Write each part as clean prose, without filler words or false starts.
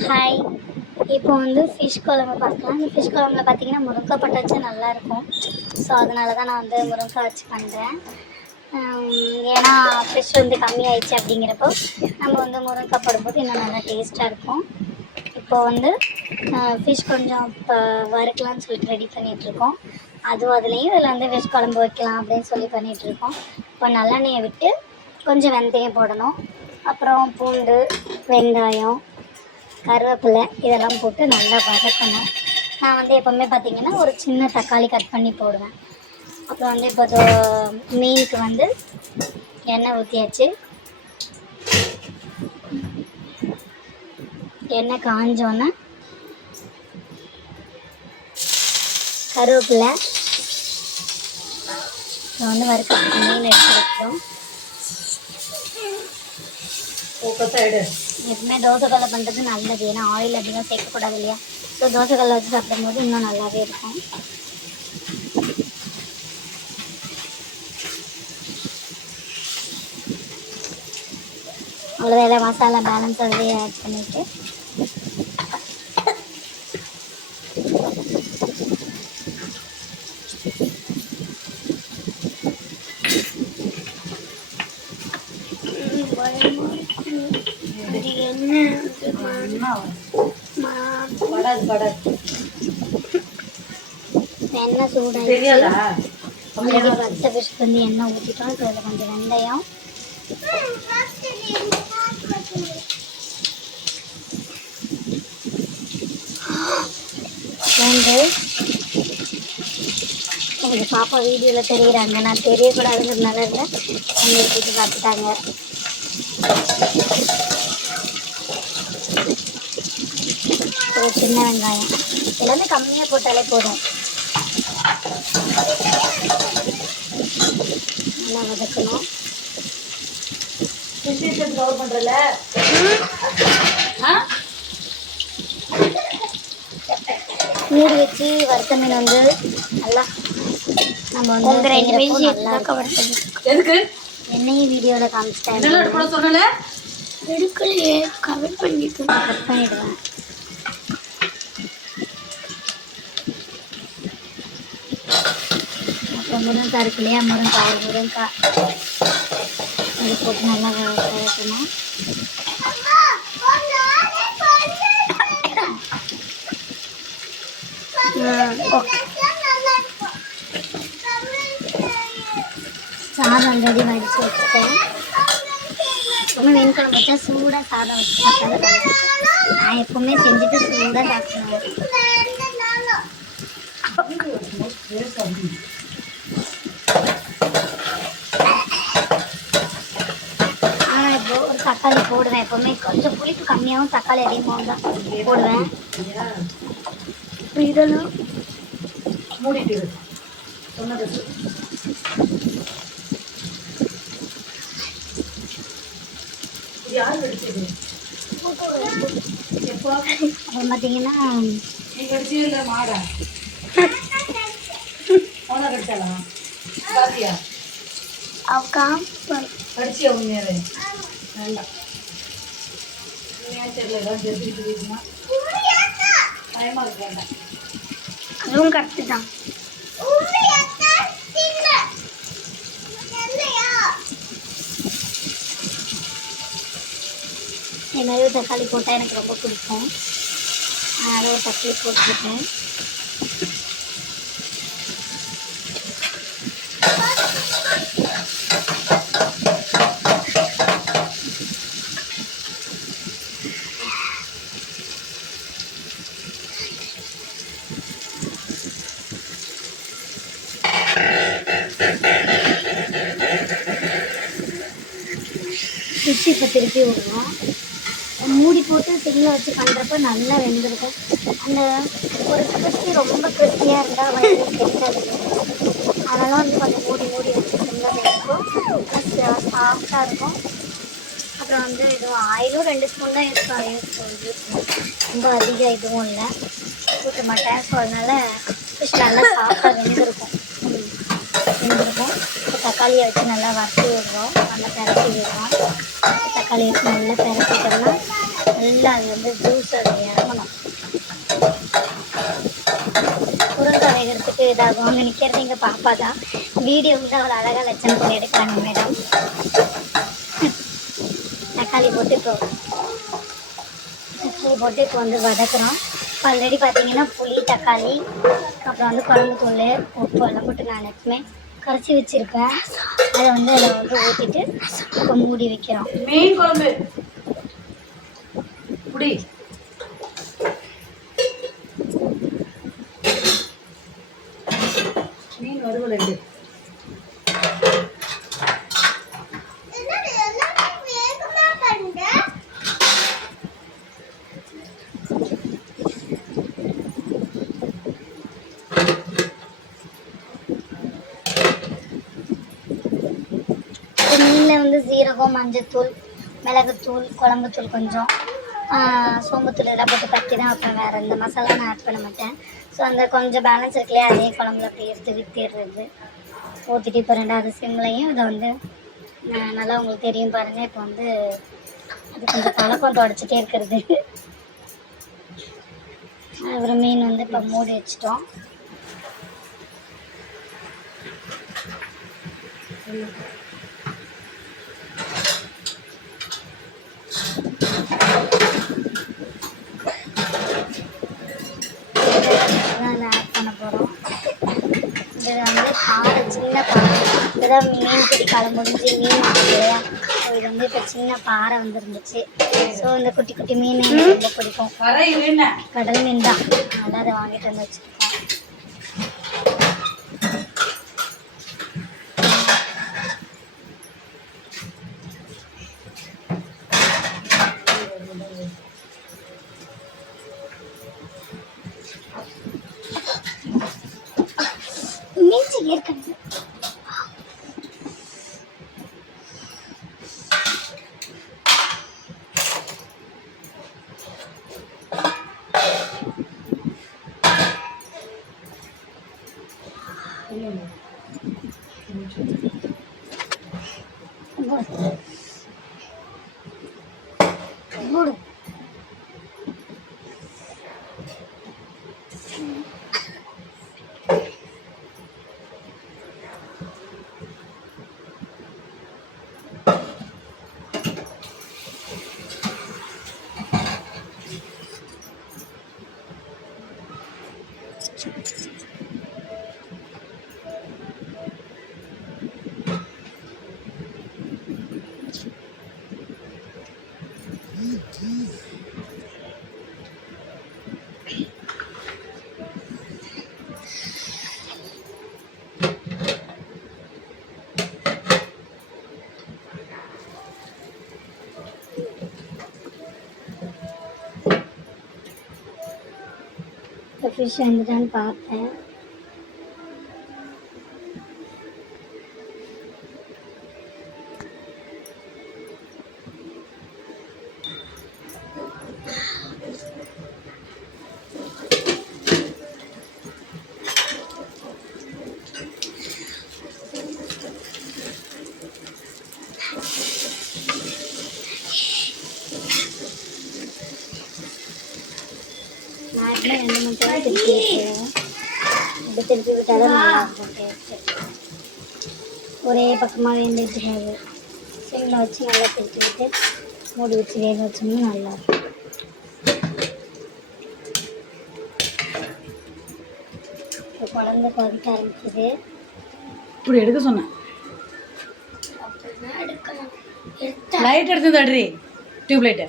Hi. இப்போ வந்து fish குழம்பு பார்க்கலாம். அந்த ஃபிஷ் குழம்புல பார்த்தீங்கன்னா முருங்கைக்காய் போட்டு வச்சா நல்லாயிருக்கும். ஸோ அதனால தான் நான் வந்து முருங்கைக்காய் வச்சு பண்ணுறேன். ஏன்னா ஃபிஷ் வந்து கம்மியாயிடுச்சு அப்படிங்கிறப்போ நம்ம வந்து முருங்கைக்காய் போடும்போது இன்னும் நல்லா டேஸ்ட்டாக இருக்கும். இப்போது வந்து ஃபிஷ் கொஞ்சம் இப்போ வறுக்கலான்னு சொல்லிட்டு ரெடி பண்ணிகிட்ருக்கோம். அதுலேயும் இதில் வந்து ஃபிஷ் குழம்பு வைக்கலாம் அப்படின்னு சொல்லி பண்ணிகிட்ருக்கோம். இப்போ நல்லெண்ணெயை விட்டு கொஞ்சம் வெந்தயம் போடணும். அப்புறம் பூண்டு, வெங்காயம், கருவேப்பிலை இதெல்லாம் போட்டு நல்லா வதக்கணும். நான் வந்து எப்போவுமே பார்த்திங்கன்னா ஒரு சின்ன தக்காளி கட் பண்ணி போடுவேன். அப்புறம் வந்து இப்போ மீனுக்கு வந்து எண்ணெய் ஊற்றியாச்சு. எண்ணெய் காஞ்சோன்னே கருவேப்பிலை இப்போ வந்து வறுக்க மீன் எடுத்து வைக்கிறோம். எப்பவுமே தோசைக்கல்லை பண்ணுறது நல்லது. ஏன்னா ஆயில் அதிகம் சேர்க்கக்கூடாது இல்லையா? ஸோ தோசைக்கல்லை வச்சு சாப்பிடும்போது இன்னும் நல்லாவே இருக்கும். அவ்வளோதான், எல்லாம் மசாலா பேலன்ஸ் அதிலே ஆட் பண்ணிவிட்டு எண்ணெய் சூடாக வறுத்த ஃபிஷ்க்கு வந்து எண்ணெய் ஊற்றிட்டோம். இப்போ அதில் கொஞ்சம் வெந்தயம், பூண்டு. எனக்கு பாப்பா வீடியோவில் தெரிகிறாங்க, நான் தெரியக்கூடாதுங்கிறதுனால இல்லை அவங்க எடுத்துட்டு பார்த்துட்டாங்க. ஒரு சின்ன வெங்காயம் எல்லாமே கம்மியாக போட்டாலே போதும். நல்லா வதக்கணும். மூடி வச்சு வறுத்த மீன் வந்து நல்லா நம்ம வந்து என்னையும் வீடியோவில் காமிச்சிட்டேன். எடுக்கலையே, கட் பண்ணிடுவேன். அப்புறம் முருங்கைக்காய் இருக்கு இல்லையா, முருங்கைக்காய் அது போட்டு நல்லா வதக்கணும். சாதம் ஆல்ரெடி வடித்து வச்சுட்டேன். எப்பவுமே மீன் குழம்பு வச்சா சூடாக சாதம் வச்சு சாப்பிட்டா நான் எப்பவுமே செஞ்சுட்டு சூடாக சாப்பிடுவேன். ஆனால் இப்போ ஒரு தக்காளி போடுவேன். எப்பவுமே கொஞ்சம் புளிப்பு கம்மியாகவும் தக்காளி அதிகமாகவும் தான் போடுவேன். இதெல்லாம் மூடிட்டு அப்புறம் பார்த்தீங்கன்னா அதுவும் கரெக்டு தான். இது மாதிரி ஒரு தக்காளி போட்டால் எனக்கு ரொம்ப பிடிக்கும். அதனால் ஒரு தக்காளி போட்டுருக்கேன். ஃபிஷ் இப்போ திருப்பி விடுவோம். மூடி போட்டு சிம்மில் வச்சு பண்ணுறப்ப நல்லா வெந்திருக்கும். அந்த ஒரு கிறிஸ்பி ரொம்ப கிறிஸ்பியாக இருந்தால் வயிறு தெரியாது. அதனால் வந்து கொஞ்சம் மூடி வச்சு சிம்மில் வைக்கும். ப்ளஸ் சாஃப்டாக இருக்கும். அப்புறம் வந்து இதுவும் ஆயிலும் 2 ஸ்பூன் தான் யூஸ் பண்ணுவோம். ரொம்ப அதிகம் இதுவும் இல்லை, ஊற்ற மாட்டேன். ஸோ அதனால் ஃபிஷ் நல்லா சாஃப்டாக வெந்திருக்கும். தக்காளியை வச்சு நல்லா வறுத்து விடுறோம், நல்லா பெரட்டி விடுறோம். தக்காளி வச்சு நல்லா பெரட்டிட்டோம்னா நல்லா அது வந்து ஜூஸ் அது இறங்கணும். முருங்கைக்காய் வேகிறதுக்கு இதாகும். அங்கே நிற்கிறது எங்கள் பாப்பா தான். வீடியோ வந்து அவளை அழகாக லட்சணம் பண்ணி எடுக்கிறாங்க மேடம். தக்காளி போட்டு இப்போ வந்து வதக்குறோம். ஆல்ரெடி பார்த்தீங்கன்னா புளி, தக்காளி, அப்புறம் வந்து குழம்பு தூள், உப்பு எல்லாம் போட்டு நான் எப்பவுமே கரைச்சி வச்சுருப்பேன். அதை வந்து அதில் வந்து ஊற்றிட்டு இப்போ மூடி வைக்கிறோம். மீன் குழம்பு புடி மீன் வறுவல் எப்படி மீனில் வந்து சீரகம், மஞ்சத்தூள், மிளகுத்தூள், குழம்புத்தூள், கொஞ்சம் சோம்புத்தூள் இதெல்லாம் போட்டு தட்டி தான் வைப்பேன். வேறு எந்த மசாலா நான் ஆட் பண்ண மாட்டேன். ஸோ அந்த கொஞ்சம் பேலன்ஸ் இருக்குல்லையே, அதே குழம்புல அப்படி எடுத்து வித்திடுறது. ஊற்றிட்டு இப்போ 2வது சிம்லையும் இதை வந்து நல்லா உங்களுக்கு தெரியும் பாருங்கள். இப்போ வந்து அது கொஞ்சம் பழக்கம் தொடச்சிட்டே இருக்கிறது. அப்புறம் மீன் வந்து இப்போ மூடி வச்சிட்டோம். ஆட் பண்ண போகிறோம். இது வந்து பாறை, சின்ன பாறை. இதுதான் மீன் பிடி காலம் முடிஞ்சு மீன் இல்லையா. ஸோ இது வந்து இப்போ சின்ன பாறை வந்துருந்துச்சு. ஸோ இந்த குட்டி குட்டி மீன் எனக்கு ரொம்ப பிடிக்கும். கடல் மீன் தான், அதனால் அதை வாங்கிட்டு வந்து வச்சுருக்கோம். நெஞ்சு ஏற்கனவே ஃபிஷ் வந்துட்டான்னு பார்த்தேன். நாட்டில் 2 மணி நேரம் திருப்பி விட்டுருவேன். இப்படி திருப்பி விட்டால் தான் நல்லாயிருக்கும் டேஸ்ட்டு. ஒரே பக்கமாக வேண்டிட்டுருக்காது. சிம்மில் வச்சு நல்லா திருப்பி விட்டு மூடி வச்சு வேக வச்சோம்னா நல்லாயிருக்கும். இப்போ குழந்தை கொதிக்க ஆரம்பிக்குது. இப்படி எடுக்க சொன்னேன். எடுக்கலாம். லைட் எடுத்து தடுறி, டியூப் லைட்டு.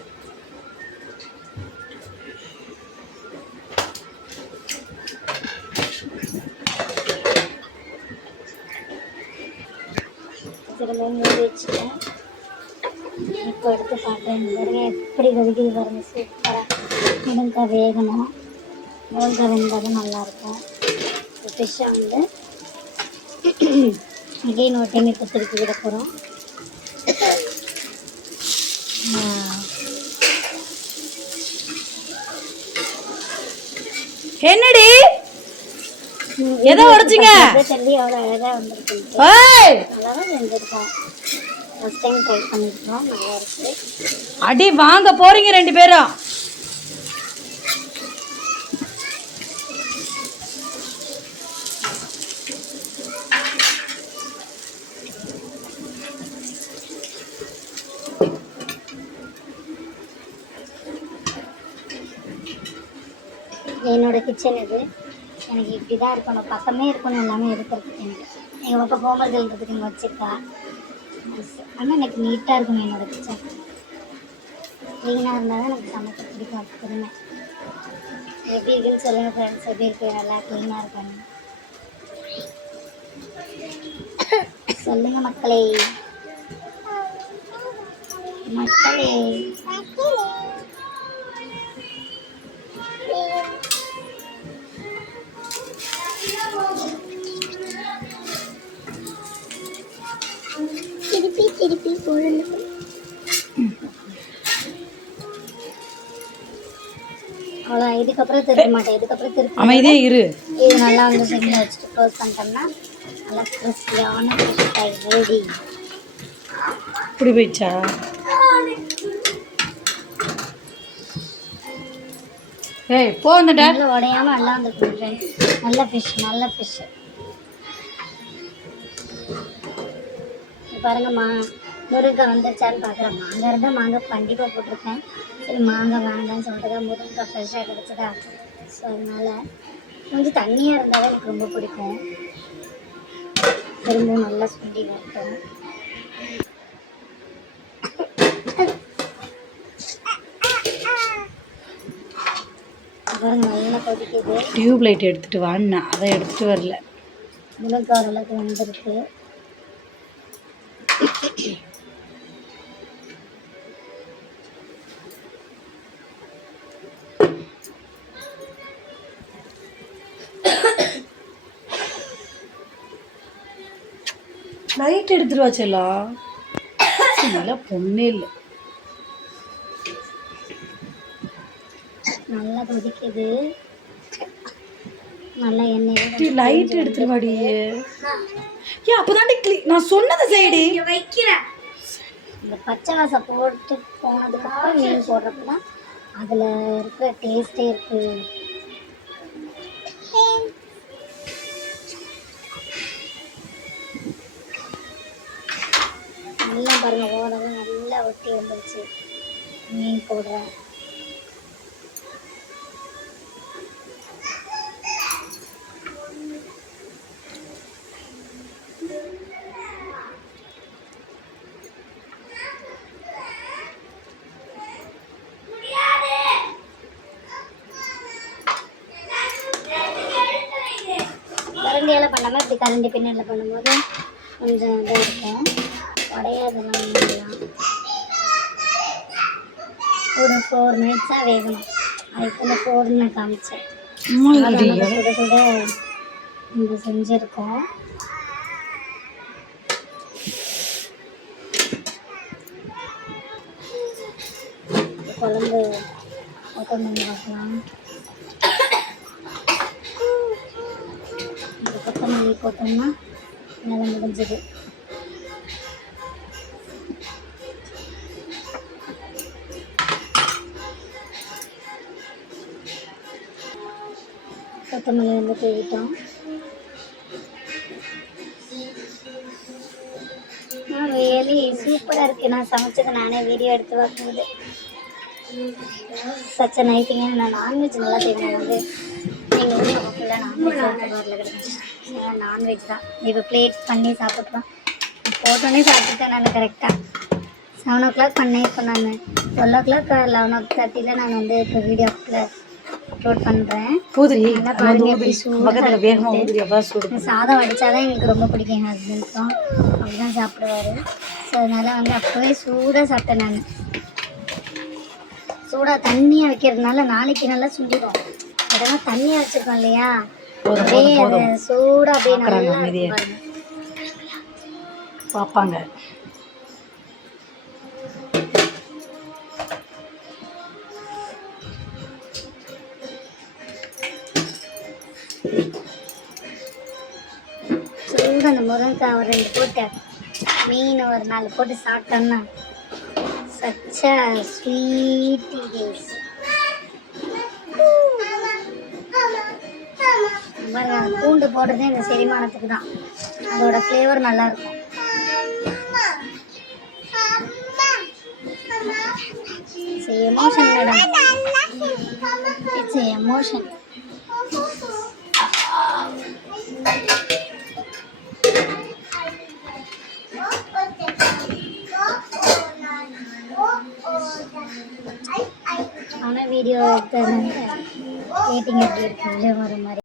திரும்ப மூடி வச்சுட்டேன். இப்போ எடுத்து பார்க்குறேன். பாருங்க எப்படி கொதிக்குது பாருங்க. சூப்பராக முருங்கைக்காய் வேகணும். முருங்கைக்காய் வெந்தால் தான் நல்லாயிருக்கும். ஃபிஷ்ஷை வந்து அகெயின் ஒரு டைம் இப்போ திருப்பி விட போகிறோம். என்னடி எதை உடைச்சிங்க? சொல்லி எவ்வளோ அழகாக வந்திருக்கு. ஏய் நல்லா தான் செஞ்சுருக்கோம். ஃபஸ்ட் டைம் ட்ரை பண்ணியிருக்கோம். நல்லா இருக்கு. அடி வாங்க போறீங்க 2 பேரும். என்னோட கிச்சன் இது. எனக்கு இப்படி தான் இருக்கணும், பக்கமே இருக்கணும் எல்லாமே இருக்கிறதுக்கு. எனக்கு எங்கள் பாப்பா ஹோம்ஒர்க் எழுதுறதுக்கு இங்கே வச்சுருக்கா. ஆனால் எனக்கு நீட்டாக இருக்கணும் என்னோட கிச்சன். க்ளீனாக இருந்தால் தான் எனக்கு சமைக்க பிடிக்கும். எப்போதுமே எப்படி இருக்குன்னு சொல்லுங்கள் ஃப்ரெண்ட்ஸ். எப்படி இருக்கு? நல்லா க்ளீனாக இருக்காங்க சொல்லுங்கள் மக்களே. மக்களே திருப்பி போடணும். அவ்வளோ. இதுக்கப்புறம் திருப்ப மாட்டேன். இதுக்கப்புறம் திருப்பி அமைதியே இரு. இது நல்லா வந்து சிம்மில் வச்சுட்டு க்ளோஸ் பண்ணிட்டோம்னா நல்லா கிறிஸ்பியான ஃபிஷ் ஃப்ரை ரெடி. இப்படி போயிடுச்சா? ஏய் போ அந்த டேட். நல்லா உடையாமல் நல்லா வந்துருக்கு ஃப்ரெண்ட்ஸ். நல்ல ஃபிஷ், நல்ல ஃபிஷ்ஷு. பாருங்கம்மா, முருங்கை வந்துருச்சான்னு பார்க்குறேன். மாங்காய் இருந்தால் மாங்காய் கண்டிப்பாக போட்டிருக்கேன். சரி மாங்காய் வேண்டாம்னு சொல்லிட்டு தான் முருங்கை ஃப்ரெஷ்ஷாக கிடச்சதா. ஸோ அதனால் கொஞ்சம் தண்ணியாக இருந்தால் தான் எனக்கு ரொம்ப பிடிக்கும். திரும்பவும் நல்லா சுண்டி வைப்போம். பாருங்க நல்லா கொதிக்குது. டியூப் லைட் எடுத்துட்டு வான்னா அதை எடுத்துட்டு வரல. முருங்கை ஓரளவுக்கு வந்துருக்கு. லைட் எடுத்துட்டு வச்சலா. நல்லா பொண்ணே இல்லை. நல்லா கொதிக்குது. நல்லா எண்ணெய் லைட் எடுத்துட்டு வாடி. ஏன் அப்பதாண்டி நான் சொன்னதை செய்யடி. வைக்கிறேன். இந்த பச்சை வாசம் போட்டு போனதுக்கப்புறம் மீன் போடுறப்ப தான் அதில் இருக்கிற டேஸ்டே இருக்கு. நல்லா பாருங்க, ஓடெல்லாம் நல்லா ஒட்டி வந்துருச்சு. மீன் போடுறேன். கரண்டியால் பண்ணாமல் இப்படி கரண்டி பின்னில் பண்ணும்போது கொஞ்சம் இதாக இருக்கும். உடையாதெல்லாம் பண்ணலாம். ஒரு 4 மினிட்ஸாக வேகணும். அதுக்குள்ள 4 நான் காமிச்சேன். சுட சுட இங்கே செஞ்சுருக்கோம். குழம்பு ஓப்பன் பண்ணி பார்க்கலாம். இந்த கொத்தமல்லி போட்டோம்னா நல்லா முடிஞ்சது. கொத்தமல்லி வந்து தூவிட்டோம். ரியலி சூப்பராக இருக்குது. நான் சமைச்சதை நானே வீடியோ எடுத்து பார்க்கும்போது சச்ச நைட்டிங்க. நான் நான்வெஜ் நல்லா செய்வேன். வந்து நீங்கள் வந்து ஃபுல்லாக நான்வெஜ் வரல கிடைக்கும். நான்வெஜ் தான். இப்போ பிளேட் பண்ணி சாப்பிட்றோம். போட்டோன்னே சாப்பிட்டுட்டேன் நான். கரெக்டாக 7 o'clock பண்ணேன். இப்போ நான் 12 o'clock 11:30 நான் வந்து இப்போ வீடியோவில் அப்லோட் பண்ணுறேன். என்ன பாருங்க எப்படி சூடாக சாதம் வடித்தாதான் எங்களுக்கு ரொம்ப பிடிக்கும். என் ஹஸ்பண்ட்ஸும் அப்படி தான் சாப்பிடுவார். ஸோ அதனால் வந்து அப்போவே சூடாக சாப்பிட்டேன் நான். சூடாக தண்ணியாக வைக்கிறதுனால நாளைக்கு நல்லா சுண்டிடும். அதெல்லாம் தண்ணியாக வச்சுருக்கோம் இல்லையா, அப்படியே அதை சூடாக அப்படியே நல்லா பார்ப்பாங்க. கூட அந்த முருங்கைக்காய் ஒரு 2 போட்டு மீன் ஒரு 4 போட்டு சாப்பிட்டோம்னா சச்ச ஸ்வீட் டேஸ். பூண்டு போடுறதே இந்த செரிமானத்துக்கு தான். அதோட ஃப்ளேவர் நல்லா இருக்கும். It's an emotion, madam. It's an emotion. ஆனால் வீடியோ எடுத்தது ரேட்டிங் எப்படி இருக்குன்னு ஒரு மாதிரி